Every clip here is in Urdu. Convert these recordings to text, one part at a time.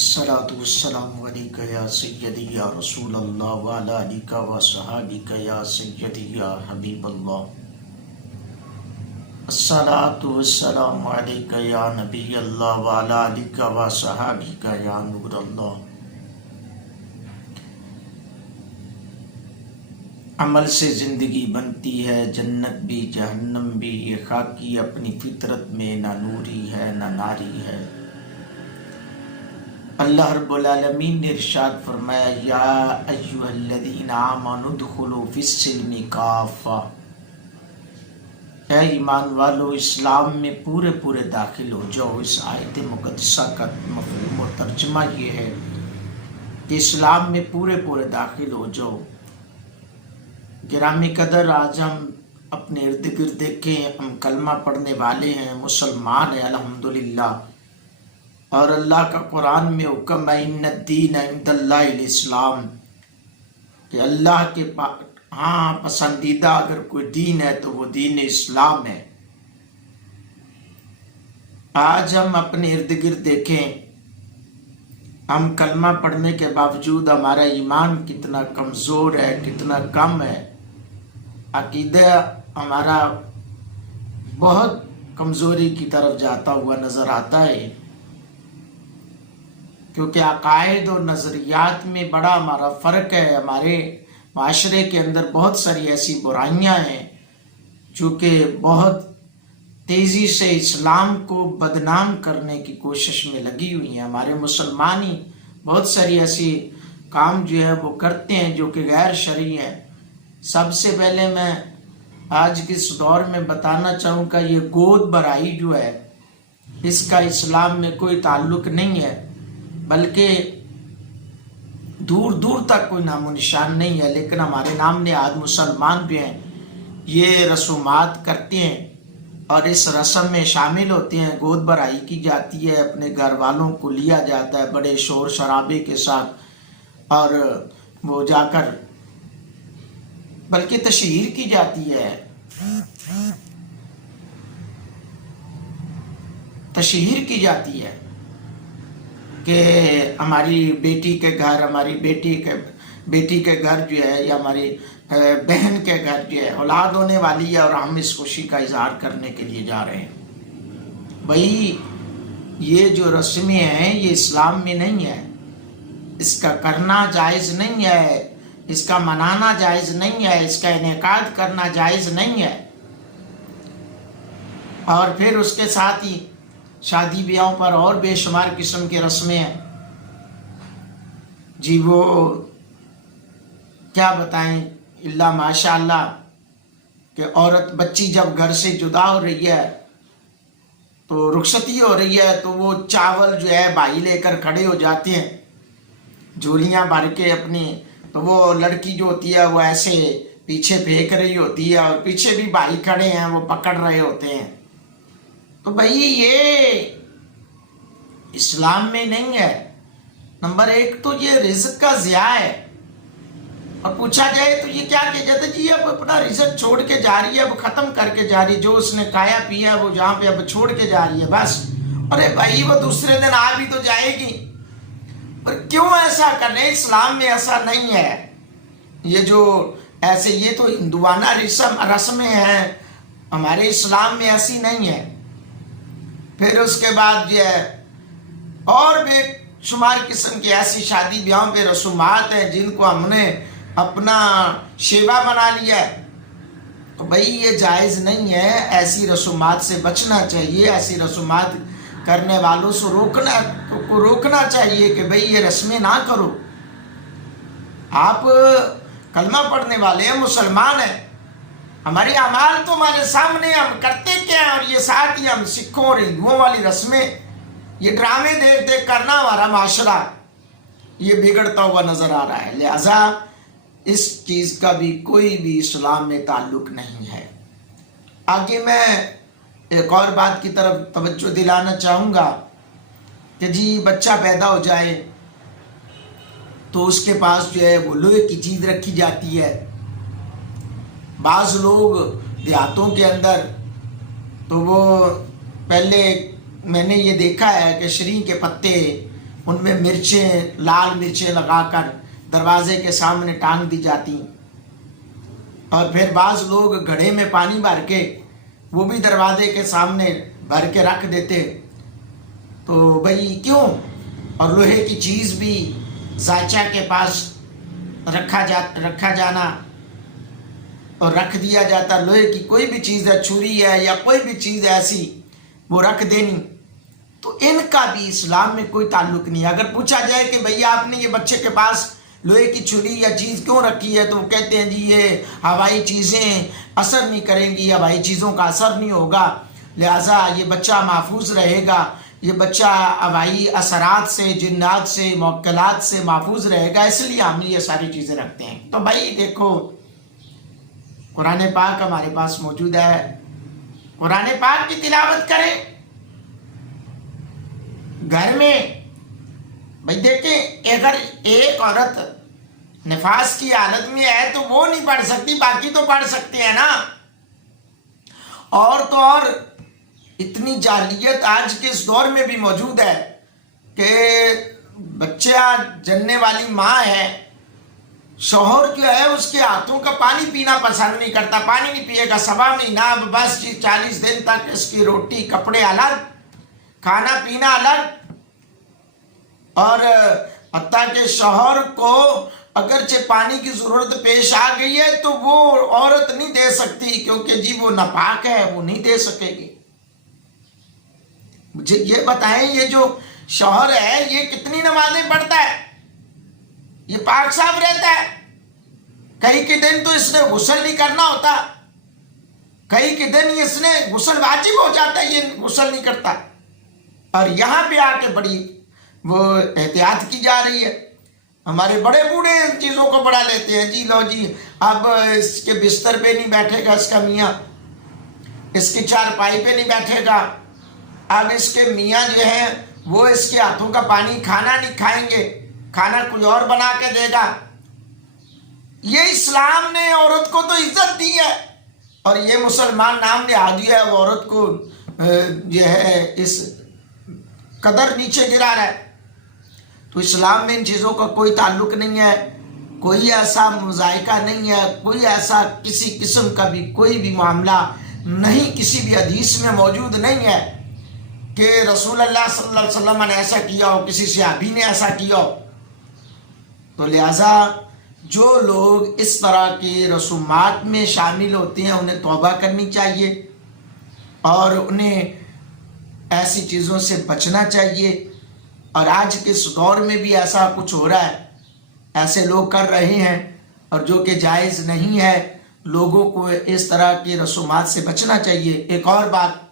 الصلاة والسلام عليك يا سيدي يا رسول الله وعلى آلك وصحابك يا سيدي يا حبيب الله. الصلاة والسلام عليك يا نبي الله وعلى آلك وصحابك يا نور الله. عمل سے زندگی بنتی ہے، جنت بھی جہنم بھی، یہ خاکی اپنی فطرت میں نہ نوری ہے نہ ناری ہے. اللہ رب العالمین نے ارشاد فرمایا یا ایھا الذین آمنوا ادخلوا فی السلم کافہ، اے ایمان والو اسلام میں پورے داخل ہو جاؤ. اس آیت مقدسہ کا مفہوم اور ترجمہ یہ ہے کہ اسلام میں پورے داخل ہو جاؤ. گرامی قدر، آج ہم اپنے ارد گرد دیکھیں، ہم کلمہ پڑھنے والے ہیں، مسلمان ہیں الحمدللہ، اور اللہ کا قرآن میں حکم ہے ان الدین عند اللہ الاسلام، کہ اللہ کے پسندیدہ اگر کوئی دین ہے تو وہ دین اسلام ہے. آج ہم اپنے ارد گرد دیکھیں، ہم کلمہ پڑھنے کے باوجود ہمارا ایمان کتنا کمزور ہے، کتنا کم ہے. عقیدہ ہمارا بہت کمزوری کی طرف جاتا ہوا نظر آتا ہے، کیونکہ عقائد اور نظریات میں بڑا ہمارا فرق ہے. ہمارے معاشرے کے اندر بہت ساری ایسی برائیاں ہیں جو کہ بہت تیزی سے اسلام کو بدنام کرنے کی کوشش میں لگی ہوئی ہیں. ہمارے مسلمان ہی بہت ساری ایسی کام جو ہے وہ کرتے ہیں جو کہ غیر شرعی ہیں. سب سے پہلے میں آج کے اس دور میں بتانا چاہوں گا، یہ گود برائی جو ہے اس کا اسلام میں کوئی تعلق نہیں ہے، بلکہ دور تک کوئی نام و نشان نہیں ہے. لیکن ہمارے نام نہاد مسلمان بھی ہیں، یہ رسومات کرتے ہیں اور اس رسم میں شامل ہوتے ہیں. گود برائی کی جاتی ہے، اپنے گھر والوں کو لیا جاتا ہے بڑے شور شرابے کے ساتھ، اور وہ جا کر بلکہ تشہیر کی جاتی ہے کہ ہماری بیٹی کے گھر، ہماری بیٹی کے گھر جو ہے، یا ہماری بہن کے گھر جو ہے اولاد ہونے والی ہے، اور ہم اس خوشی کا اظہار کرنے کے لیے جا رہے ہیں. بھائی یہ جو رسمیں ہیں یہ اسلام میں نہیں ہے، اس کا کرنا جائز نہیں ہے، اس کا منانا جائز نہیں ہے، اس کا انعقاد کرنا جائز نہیں ہے. اور پھر اس کے ساتھ ہی شادی بیاہوں پر اور بے شمار قسم کے رسمیں ہیں. جی وہ کیا بتائیں، اللہ ماشاء اللہ، کہ عورت بچی جب گھر سے جدا ہو رہی ہے تو رخصتی ہو رہی ہے تو وہ چاول جو ہے بھائی لے کر کھڑے ہو جاتے ہیں جھولیاں بھر کے اپنی، تو وہ لڑکی جو ہوتی ہے وہ ایسے پیچھے پھینک رہی ہوتی ہے اور پیچھے بھی بھائی کھڑے ہیں وہ پکڑ رہے ہوتے ہیں. تو بھائی یہ اسلام میں نہیں ہے. نمبر ایک تو یہ رزق کا ضیاع ہے، اور پوچھا جائے تو یہ کیا کہ جاتا جی اب اپنا رزق چھوڑ کے جا رہی ہے، اب ختم کر کے جا رہی ہے، جو اس نے کھایا پیا وہ جہاں پہ اب چھوڑ کے جا رہی ہے بس. ارے بھائی وہ دوسرے دن آ بھی تو جائے گی، پر کیوں ایسا کر رہے؟ اسلام میں ایسا نہیں ہے. یہ جو ایسے یہ تو ہندوانہ رسمیں ہیں، ہمارے اسلام میں ایسی نہیں ہے. پھر اس کے بعد جو ہے اور بے شمار قسم کی ایسی شادی بیاہوں پہ رسومات ہیں جن کو ہم نے اپنا شیوا بنا لیا ہے. تو بھائی یہ جائز نہیں ہے، ایسی رسومات سے بچنا چاہیے، ایسی رسومات کرنے والوں سے روکنا چاہیے کہ بھائی یہ رسمیں نہ کرو. آپ کلمہ پڑھنے والے ہیں، مسلمان ہیں، ہماری اعمال تو ہمارے سامنے، ہم کرتے کیا ہیں، اور یہ ساتھ ہی ہم سکھوں اور ہندوؤں والی رسمیں، یہ ڈرامے دیکھ کرنا ہمارا معاشرہ یہ بگڑتا ہوا نظر آ رہا ہے. لہذا اس چیز کا بھی کوئی بھی اسلام میں تعلق نہیں ہے. آگے میں ایک اور بات کی طرف توجہ دلانا چاہوں گا کہ جی بچہ پیدا ہو جائے تو اس کے پاس جو ہے وہ لوہے کی چیز رکھی جاتی ہے. بعض لوگ دیہاتوں کے اندر تو وہ پہلے میں نے یہ دیکھا ہے کہ شریں کے پتے ان میں مرچیں، لال مرچیں لگا کر دروازے کے سامنے ٹانگ دی جاتی، اور پھر بعض لوگ گھڑے میں پانی بھر کے وہ بھی دروازے کے سامنے بھر کے رکھ دیتے. تو بھئی کیوں؟ اور لوہے کی چیز بھی ذائچہ کے پاس رکھا جانا اور رکھ دیا جاتا. لوہے کی کوئی بھی چیز ہے، چھری ہے یا کوئی بھی چیز ایسی، وہ رکھ دینی. تو ان کا بھی اسلام میں کوئی تعلق نہیں ہے. اگر پوچھا جائے کہ بھئی آپ نے یہ بچے کے پاس لوہے کی چھری یا چیز کیوں رکھی ہے، تو وہ کہتے ہیں جی یہ ہوائی چیزیں اثر نہیں کریں گی، ہوائی چیزوں کا اثر نہیں ہوگا، لہٰذا یہ بچہ محفوظ رہے گا، یہ بچہ ہوائی اثرات سے، جنات سے، موکلات سے محفوظ رہے گا، اس لیے ہم یہ ساری چیزیں رکھتے ہیں. تو بھائی دیکھو، قرآن پاک ہمارے پاس موجود ہے، قرآن پاک کی تلاوت کریں گھر میں. بھائی دیکھیں، اگر ایک عورت نفاس کی حالت میں ہے تو وہ نہیں پڑھ سکتی، باقی تو پڑھ سکتے ہیں نا. اور تو اور اتنی جاہلیت آج کے اس دور میں بھی موجود ہے کہ بچہ جننے والی ماں ہے، شوہر جو ہے اس کے ہاتھوں کا پانی پینا پسند نہیں کرتا، پانی نہیں پیے گا 7 مہینہ، بس 40 دن تک اس کی روٹی کپڑے الگ، کھانا پینا الگ. اور حتیٰ کہ شوہر کو اگرچہ پانی کی ضرورت پیش آ گئی ہے تو وہ عورت نہیں دے سکتی، کیونکہ جی وہ ناپاک ہے، وہ نہیں دے سکے گی. مجھے یہ بتائیں، یہ جو شوہر ہے یہ کتنی نمازیں پڑھتا ہے؟ یہ پاک صاف رہتا ہے؟ کئی کے دن تو اس نے غسل نہیں کرنا ہوتا، کئی کے دن اس نے غسل واجب ہو جاتا ہے، یہ غسل نہیں کرتا. اور یہاں پہ آ کے بڑی وہ احتیاط کی جا رہی ہے. ہمارے بڑے بوڑھے ان چیزوں کو بڑھا لیتے ہیں، جی لو جی اب اس کے بستر پہ نہیں بیٹھے گا اس کا میاں، اس کی چارپائی پہ نہیں بیٹھے گا، اب اس کے میاں جو ہیں وہ اس کے ہاتھوں کا پانی، کھانا نہیں کھائیں گے، کھانا کوئی اور بنا کے دے گا. یہ اسلام نے عورت کو تو عزت دی ہے، اور یہ مسلمان نام نے آ دیا ہے، وہ عورت کو جو ہے اس قدر نیچے گرا رہا ہے. تو اسلام میں ان چیزوں کا کوئی تعلق نہیں ہے، کوئی ایسا مذائقہ نہیں ہے، کوئی ایسا کسی قسم کا بھی کوئی بھی معاملہ نہیں، کسی بھی حدیث میں موجود نہیں ہے کہ رسول اللہ صلی اللہ علیہ وسلم نے ایسا کیا ہو، کسی صحابی نے ایسا کیا ہو. تو لہٰذا جو لوگ اس طرح کی رسومات میں شامل ہوتے ہیں انہیں توبہ کرنی چاہیے، اور انہیں ایسی چیزوں سے بچنا چاہیے. اور آج کے اس دور میں بھی ایسا کچھ ہو رہا ہے، ایسے لوگ کر رہے ہیں، اور جو کہ جائز نہیں ہے. لوگوں کو اس طرح کی رسومات سے بچنا چاہیے. ایک اور بات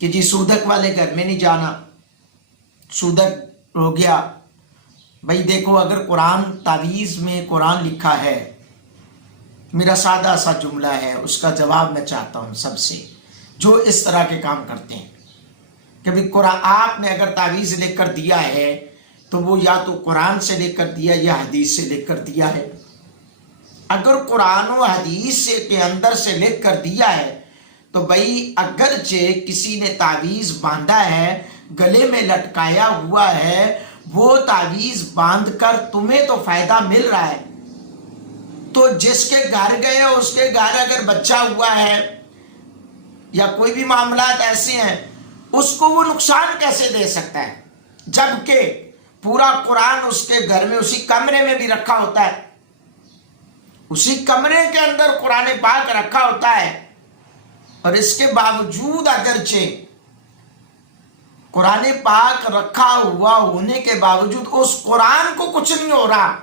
کہ جی سودک والے گھر میں نہیں جانا، سودک ہو گیا. بھائی دیکھو، اگر قرآن تعویذ میں قرآن لکھا ہے، میرا سادہ سا جملہ ہے، اس کا جواب میں چاہتا ہوں سب سے جو اس طرح کے کام کرتے ہیں کہ بھی قرآن آپ نے اگر تعویذ لکھ کر دیا ہے تو وہ یا تو قرآن سے لکھ کر دیا یا حدیث سے لکھ کر دیا ہے. اگر قرآن و حدیث کے اندر سے لکھ کر دیا ہے تو بھائی اگرچہ کسی نے تعویذ باندھا ہے، گلے میں لٹکایا ہوا ہے، وہ تعویذ باندھ کر تمہیں تو فائدہ مل رہا ہے، تو جس کے گھر گئے ہو اس کے گھر اگر بچہ ہوا ہے یا کوئی بھی معاملات ایسے ہیں، اس کو وہ نقصان کیسے دے سکتا ہے؟ جبکہ پورا قرآن اس کے گھر میں اسی کمرے میں بھی رکھا ہوتا ہے، اسی کمرے کے اندر قرآن پاک رکھا ہوتا ہے، اور اس کے باوجود اگرچہ قرآن پاک رکھا ہوا ہونے کے باوجود اس قرآن کو کچھ نہیں ہو رہا.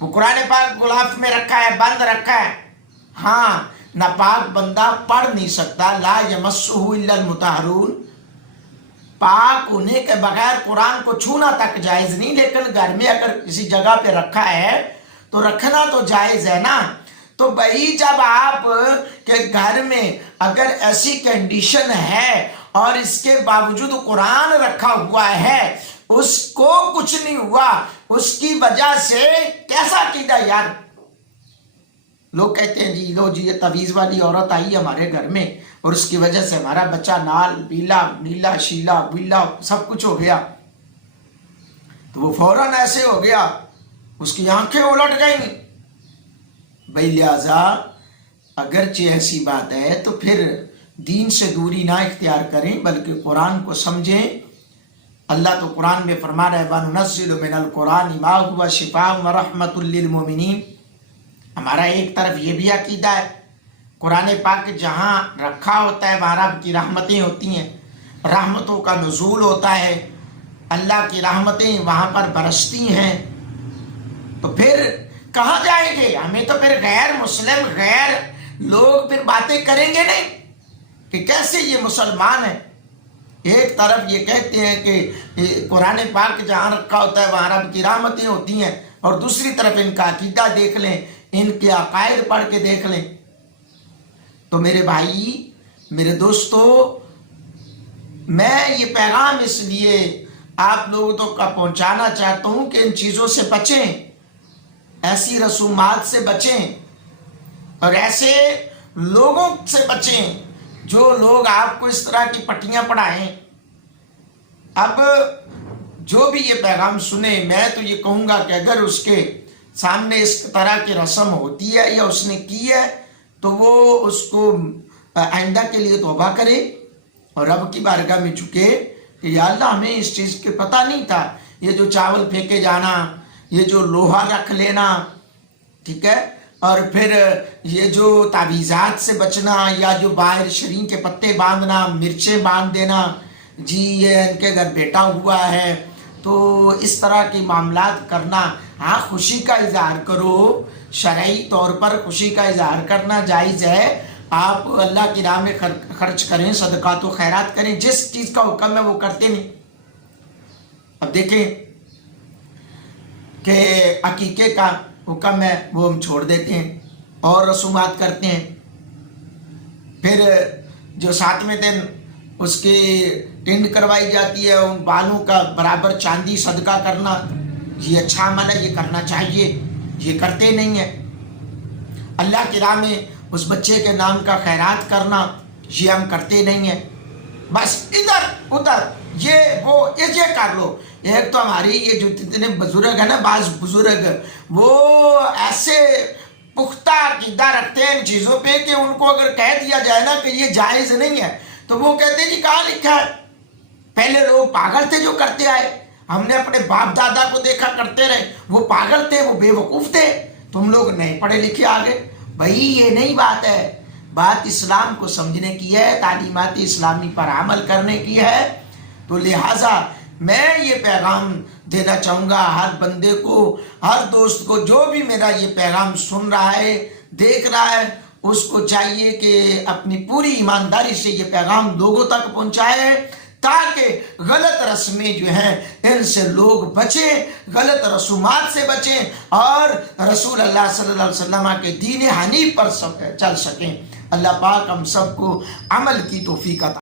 وہ قرآن پاک غلاف میں رکھا ہے، بند رکھا ہے. ہاں، ناپاک بندہ پڑھ نہیں سکتا، لا یمسہ الا المطہرون، پاک ہونے کے بغیر قرآن کو چھونا تک جائز نہیں. لیکن گھر میں اگر کسی جگہ پہ رکھا ہے تو رکھنا تو جائز ہے نا. تو بھائی جب آپ کے گھر میں اگر ایسی کنڈیشن ہے اور اس کے باوجود قرآن رکھا ہوا ہے، اس کو کچھ نہیں ہوا، اس کی وجہ سے کیسا عقیدہ یار؟ لوگ کہتے ہیں جی لو جی یہ تعویذ والی عورت آئی ہمارے گھر میں اور اس کی وجہ سے ہمارا بچہ نال بیلا نیلا شیلا بیلا سب کچھ ہو گیا، تو وہ فوراً ایسے ہو گیا، اس کی آنکھیں الٹ گئیں۔ بھئی لہذا اگرچہ ایسی بات ہے تو پھر دین سے دوری نہ اختیار کریں بلکہ قرآن کو سمجھیں۔ اللہ تو قرآن میں فرما رہا ہے وَنُنَزِّلُ مِنَ الْقُرْآنِ مَا هُوَ شِفَاءٌ وَرَحْمَةٌ لِّلْمُؤْمِنِينَ۔ ہمارا ایک طرف یہ بھی عقیدہ ہے قرآن پاک جہاں رکھا ہوتا ہے وہاں رب کی رحمتیں ہوتی ہیں، رحمتوں کا نزول ہوتا ہے، اللہ کی رحمتیں وہاں پر برستی ہیں، تو پھر کہاں جائیں گے؟ ہمیں تو پھر غیر مسلم غیر لوگ پھر باتیں کریں گے نہیں کہ کیسے یہ مسلمان ہیں۔ ایک طرف یہ کہتے ہیں کہ قرآن پاک جہاں رکھا ہوتا ہے وہاں رب کی رحمتیں ہوتی ہیں، اور دوسری طرف ان کا عقیدہ دیکھ لیں، ان کے عقائد پڑھ کے دیکھ لیں۔ تو میرے بھائی میرے دوستو، میں یہ پیغام اس لیے آپ لوگوں کا پہنچانا چاہتا ہوں کہ ان چیزوں سے بچیں، ایسی رسومات سے بچیں اور ایسے لوگوں سے بچیں جو لوگ آپ کو اس طرح کی پٹیاں پڑھائیں۔ اب جو بھی یہ پیغام سنے، میں تو یہ کہوں گا کہ اگر اس کے سامنے اس طرح کی رسم ہوتی ہے یا اس نے کی ہے تو وہ اس کو آئندہ کے لیے توبہ کرے اور رب کی بارگاہ میں جھکے کہ یا اللہ ہمیں اس چیز کے پتہ نہیں تھا، یہ جو چاول پھینکے جانا، یہ جو لوہا رکھ لینا، ٹھیک ہے، اور پھر یہ جو تعویذات سے بچنا یا جو باہر شرین کے پتے باندھنا، مرچیں باندھ دینا، جی یہ ان کے گھر بیٹا ہوا ہے، تو اس طرح کے معاملات کرنا، ہاں خوشی کا اظہار کرو، شرعی طور پر خوشی کا اظہار کرنا جائز ہے، آپ اللہ کی راہ میں خرچ کریں، صدقات و خیرات کریں، جس چیز کا حکم ہے وہ کرتے نہیں۔ اب دیکھیں کہ عقیقے کا حکم ہے وہ ہم چھوڑ دیتے ہیں اور رسومات کرتے ہیں، پھر جو 7ویں دن اس کی ٹنڈ کروائی جاتی ہے، ان بالوں کا برابر چاندی صدقہ کرنا، یہ اچھا عمل ہے، یہ کرنا چاہیے، یہ کرتے نہیں ہیں۔ اللہ کی راہ میں اس بچے کے نام کا خیرات کرنا، یہ ہم کرتے نہیں ہیں، بس ادھر ادھر یہ وہ یہ کر لو۔ ایک تو ہماری یہ جو جتنے بزرگ ہیں نا، بعض بزرگ وہ ایسے پختہ عقیدہ رکھتے ہیں ان چیزوں پہ کہ ان کو اگر کہہ دیا جائے نا کہ یہ جائز نہیں ہے تو وہ کہتے ہیں جی کہاں لکھا ہے؟ پہلے لوگ پاگل تھے جو کرتے آئے، ہم نے اپنے باپ دادا کو دیکھا کرتے رہے، وہ پاگل تھے، وہ بے وقوف تھے، تم لوگ نہیں پڑھے لکھے آگے۔ بھائی یہ نہیں بات ہے، بات اسلام کو سمجھنے کی ہے، تعلیمات اسلامی پر عمل کرنے کی ہے۔ تو لہٰذا میں یہ پیغام دینا چاہوں گا ہر بندے کو، ہر دوست کو، جو بھی میرا یہ پیغام سن رہا ہے دیکھ رہا ہے، اس کو چاہیے کہ اپنی پوری ایمانداری سے یہ پیغام لوگوں تک پہنچائے تاکہ غلط رسمیں جو ہیں ان سے لوگ بچیں، غلط رسومات سے بچیں اور رسول اللہ صلی اللہ علیہ وسلم کے دین حنیف پر چل سکیں۔ اللہ پاک ہم سب کو عمل کی توفیق عطا